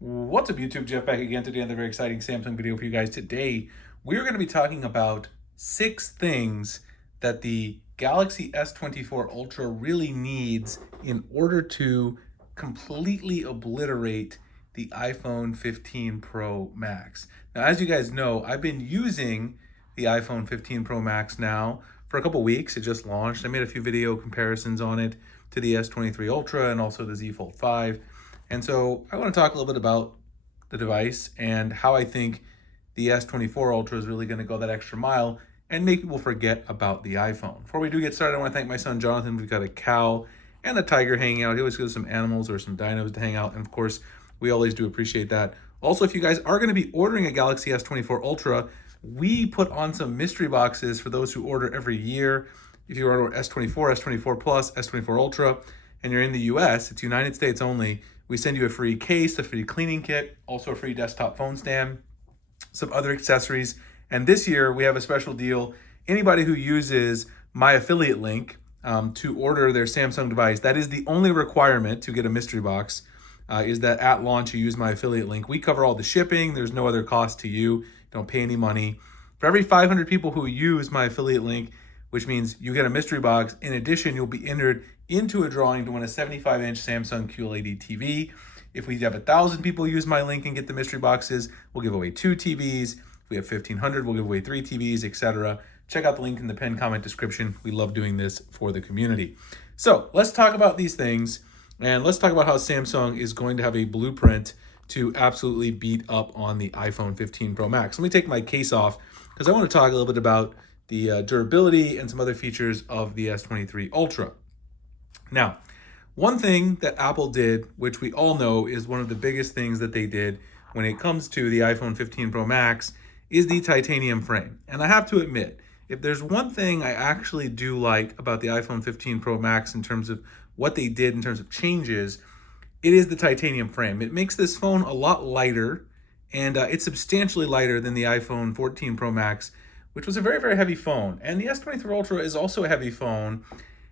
What's up, YouTube? Jeff back again today. Another very exciting Samsung video for you guys. Today, we're going to be talking about 6 things that the Galaxy S24 Ultra really needs in order to completely obliterate the iPhone 15 Pro Max. Now, as you guys know, I've been using the iPhone 15 Pro Max now for a couple weeks. It just launched. I made a few video comparisons on it to the S23 Ultra and also the Z Fold 5. And so I want to talk a little bit about the device and how I think the S24 Ultra is really going to go that extra mile and make people forget about the iPhone. Before we do get started, I want to thank my son Jonathan. We've got a cow and a tiger hanging out. He always gives some animals or some dinos to hang out. And of course, we always do appreciate that. Also, if you guys are going to be ordering a Galaxy S24 Ultra, we put on some mystery boxes for those who order every year. If you order S24, S24 Plus, S24 Ultra, and you're in the US, it's United States only, we send you a free case, a free cleaning kit, also a free desktop phone stand, some other accessories. And this year we have a special deal. Anybody who uses my affiliate link to order their Samsung device, that is the only requirement to get a mystery box, is that at launch you use my affiliate link. We cover all the shipping. There's no other cost to you. Don't pay any money. For every 500 people who use my affiliate link, which means you get a mystery box, in addition, you'll be entered into a drawing to win a 75-inch Samsung QLED TV. If we have 1,000 people use my link and get the mystery boxes, we'll give away 2 TVs. If we have 1,500, we'll give away 3 TVs, etc. Check out the link in the pinned comment description. We love doing this for the community. So let's talk about these things, and let's talk about how Samsung is going to have a blueprint to absolutely beat up on the iPhone 15 Pro Max. Let me take my case off because I want to talk a little bit about the durability and some other features of the S23 Ultra. Now, one thing that Apple did, which we all know is one of the biggest things that they did when it comes to the iPhone 15 Pro Max, is the titanium frame. And I have to admit, if there's one thing I actually do like about the iPhone 15 Pro Max in terms of what they did in terms of changes, it is the titanium frame. It makes this phone a lot lighter, and it's substantially lighter than the iPhone 14 Pro Max, which was a very, very heavy phone. And the S23 Ultra is also a heavy phone.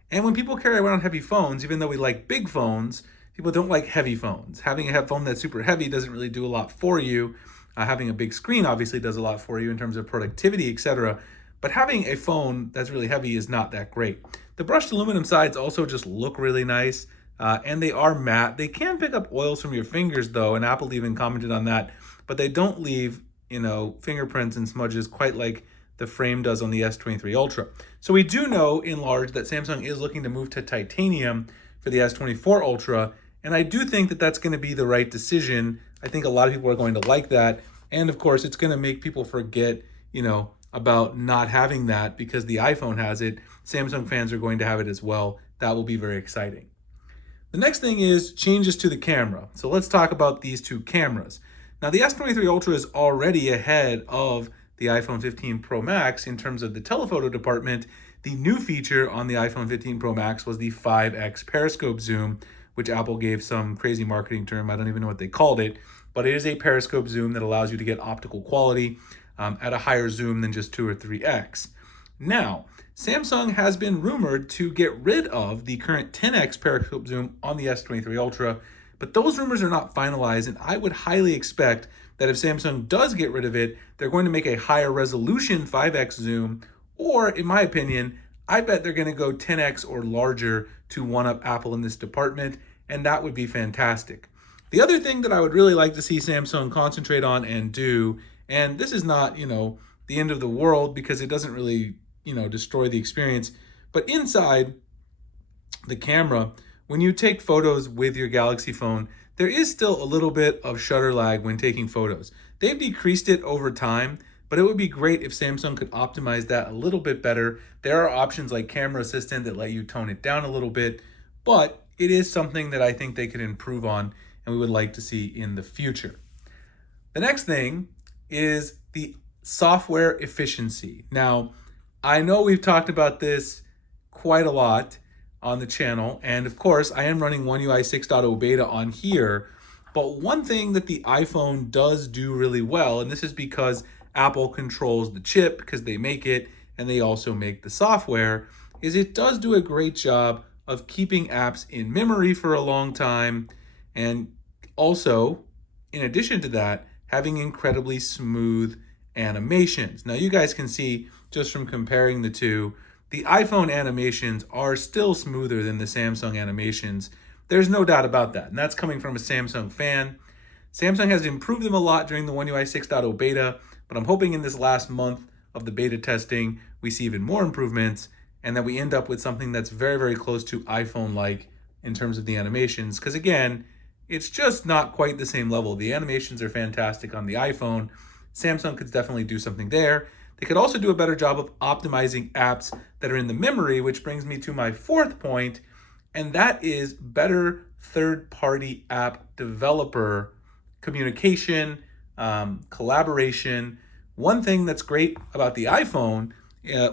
And when people carry around heavy phones, even though we like big phones, people don't like heavy phones. Having a phone that's super heavy doesn't really do a lot for you. Having a big screen obviously does a lot for you in terms of productivity, etc. But having a phone that's really heavy is not that great. The brushed aluminum sides also just look really nice, and they are matte. They can pick up oils from your fingers though, and Apple even commented on that, but they don't leave, fingerprints and smudges quite like the frame does on the S23 Ultra. So we do know in large that Samsung is looking to move to titanium for the S24 Ultra, and I do think that that's going to be the right decision. I think a lot of people are going to like that, and of course it's going to make people forget, about not having that because the iPhone has it. Samsung fans are going to have it as well. That will be very exciting. The next thing is changes to the camera. So let's talk about these 2 cameras. Now the S23 Ultra is already ahead of the iPhone 15 Pro Max in terms of the telephoto department. The new feature on the iPhone 15 Pro Max was the 5x periscope zoom, which Apple gave some crazy marketing term. I don't even know what they called it, but it is a periscope zoom that allows you to get optical quality at a higher zoom than just 2 or 3x. Now, Samsung has been rumored to get rid of the current 10x periscope zoom on the S23 Ultra, but those rumors are not finalized, and I would highly expect that if Samsung does get rid of it, they're going to make a higher resolution 5x zoom, or in my opinion, I bet they're going to go 10x or larger to one-up Apple in this department, and that would be fantastic. The other thing that I would really like to see Samsung concentrate on and do, and this is not, the end of the world because it doesn't really, destroy the experience, but inside the camera, when you take photos with your Galaxy phone, there is still a little bit of shutter lag when taking photos. They've decreased it over time, but it would be great if Samsung could optimize that a little bit better. There are options like Camera Assistant that let you tone it down a little bit, but it is something that I think they could improve on and we would like to see in the future. The next thing is the software efficiency. Now, I know we've talked about this quite a lot on the channel, and of course I am running One UI 6.0 beta on here, but one thing that the iPhone does do really well, and this is because Apple controls the chip because they make it and they also make the software, is it does do a great job of keeping apps in memory for a long time and also in addition to that, having incredibly smooth animations. Now you guys can see just from comparing the two, the iPhone animations are still smoother than the Samsung animations. There's no doubt about that, and that's coming from a Samsung fan. Samsung has improved them a lot during the One UI 6.0 beta, but I'm hoping in this last month of the beta testing, we see even more improvements and that we end up with something that's very, very close to iPhone-like in terms of the animations. Because again, it's just not quite the same level. The animations are fantastic on the iPhone. Samsung could definitely do something there. They could also do a better job of optimizing apps that are in the memory, which brings me to my fourth point, and that is better third-party app developer communication, collaboration. One thing that's great about the iPhone,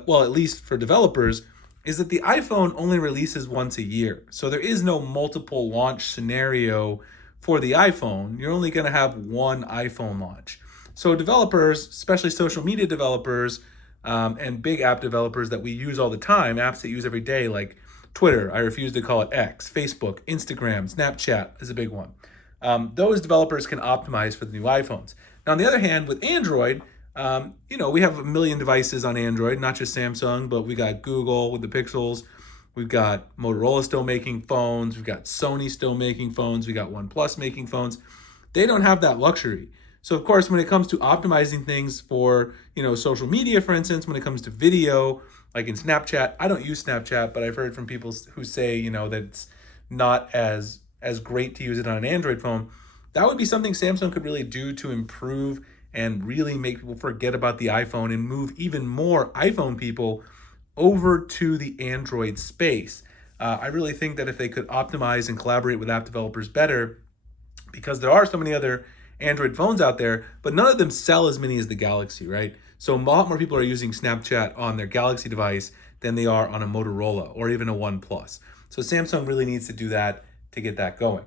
well, at least for developers, is that the iPhone only releases once a year. So there is no multiple launch scenario for the iPhone. You're only going to have one iPhone launch. So developers, especially social media developers and big app developers that we use all the time, apps that use every day like Twitter, I refuse to call it X, Facebook, Instagram, Snapchat is a big one. Those developers can optimize for the new iPhones. Now, on the other hand, with Android, we have a million devices on Android, not just Samsung, but we got Google with the Pixels. We've got Motorola still making phones. We've got Sony still making phones. We got OnePlus making phones. They don't have that luxury. So, of course, when it comes to optimizing things for, social media, for instance, when it comes to video, like in Snapchat, I don't use Snapchat, but I've heard from people who say, that it's not as great to use it on an Android phone. That would be something Samsung could really do to improve and really make people forget about the iPhone and move even more iPhone people over to the Android space. I really think that if they could optimize and collaborate with app developers better, because there are so many other Android phones out there, but none of them sell as many as the Galaxy, right? So a lot more people are using Snapchat on their Galaxy device than they are on a Motorola or even a OnePlus. So Samsung really needs to do that to get that going.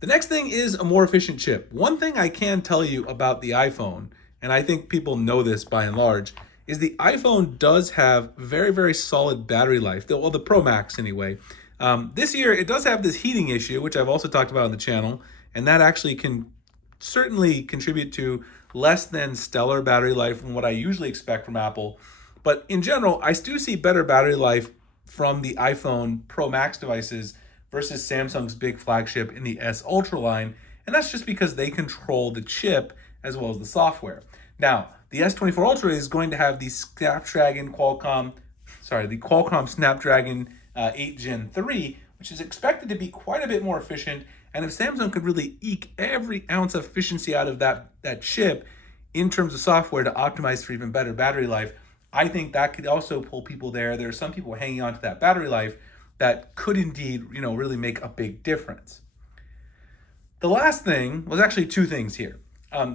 The next thing is a more efficient chip. One thing I can tell you about the iPhone, and I think people know this by and large, is the iPhone does have very, very solid battery life. Well, the Pro Max anyway. This year, it does have this heating issue, which I've also talked about on the channel, and that actually can certainly contribute to less than stellar battery life from what I usually expect from Apple. But in general, I do see better battery life from the iPhone Pro Max devices versus Samsung's big flagship in the S Ultra line, and that's just because they control the chip as well as the software. Now, the S24 Ultra is going to have the Qualcomm Snapdragon 8 Gen 3, which is expected to be quite a bit more efficient, and if Samsung could really eke every ounce of efficiency out of that chip in terms of software to optimize for even better battery life, I think that could also pull people there. There are some people hanging on to that battery life that could indeed, really make a big difference. The last thing was actually two things here.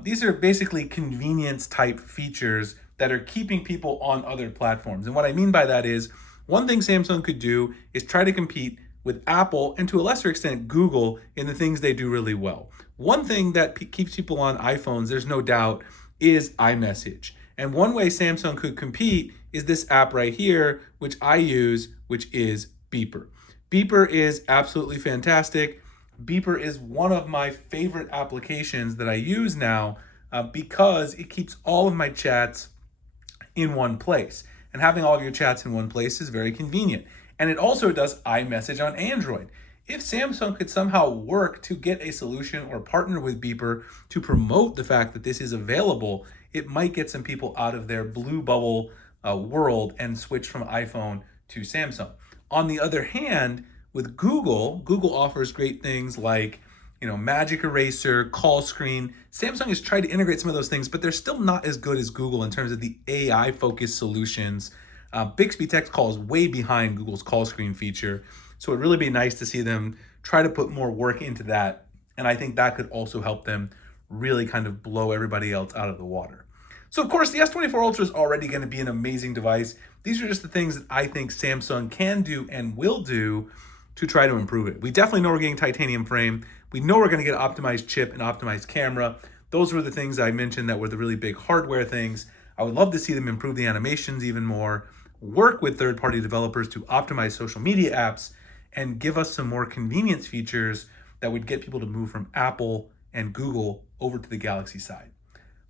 These are basically convenience type features that are keeping people on other platforms. And what I mean by that is, one thing Samsung could do is try to compete with Apple and to a lesser extent Google in the things they do really well. One thing that keeps people on iPhones, there's no doubt, is iMessage. And one way Samsung could compete is this app right here, which I use, which is Beeper. Beeper is absolutely fantastic. Beeper is one of my favorite applications that I use now because it keeps all of my chats in one place. And having all of your chats in one place is very convenient. And it also does iMessage on Android. If Samsung could somehow work to get a solution or partner with Beeper to promote the fact that this is available, it might get some people out of their blue bubble world and switch from iPhone to Samsung. On the other hand, with Google offers great things like, Magic Eraser, Call Screen. Samsung has tried to integrate some of those things, but they're still not as good as Google in terms of the AI-focused solutions. Bixby Text Call is way behind Google's Call Screen feature, so it'd really be nice to see them try to put more work into that, and I think that could also help them really kind of blow everybody else out of the water. So of course, the S24 Ultra is already going to be an amazing device. These are just the things that I think Samsung can do and will do to try to improve it. We definitely know we're getting titanium frame. We know we're going to get an optimized chip and optimized camera. Those were the things I mentioned that were the really big hardware things. I would love to see them improve the animations even more, work with third-party developers to optimize social media apps, and give us some more convenience features that would get people to move from Apple and Google over to the Galaxy side.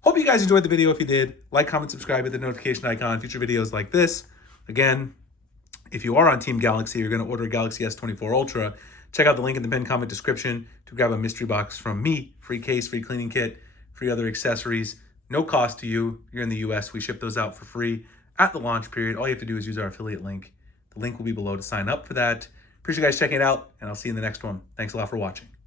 Hope you guys enjoyed the video. If you did, like, comment, subscribe, hit the notification icon, future videos like this. Again, if you are on Team Galaxy, you're going to order a Galaxy S24 Ultra, check out the link in the pinned comment description to grab a mystery box from me. Free case, free cleaning kit, free other accessories. No cost to you. You're in the US. We ship those out for free at the launch period. All you have to do is use our affiliate link. The link will be below to sign up for that. Appreciate you guys checking it out, and I'll see you in the next one. Thanks a lot for watching.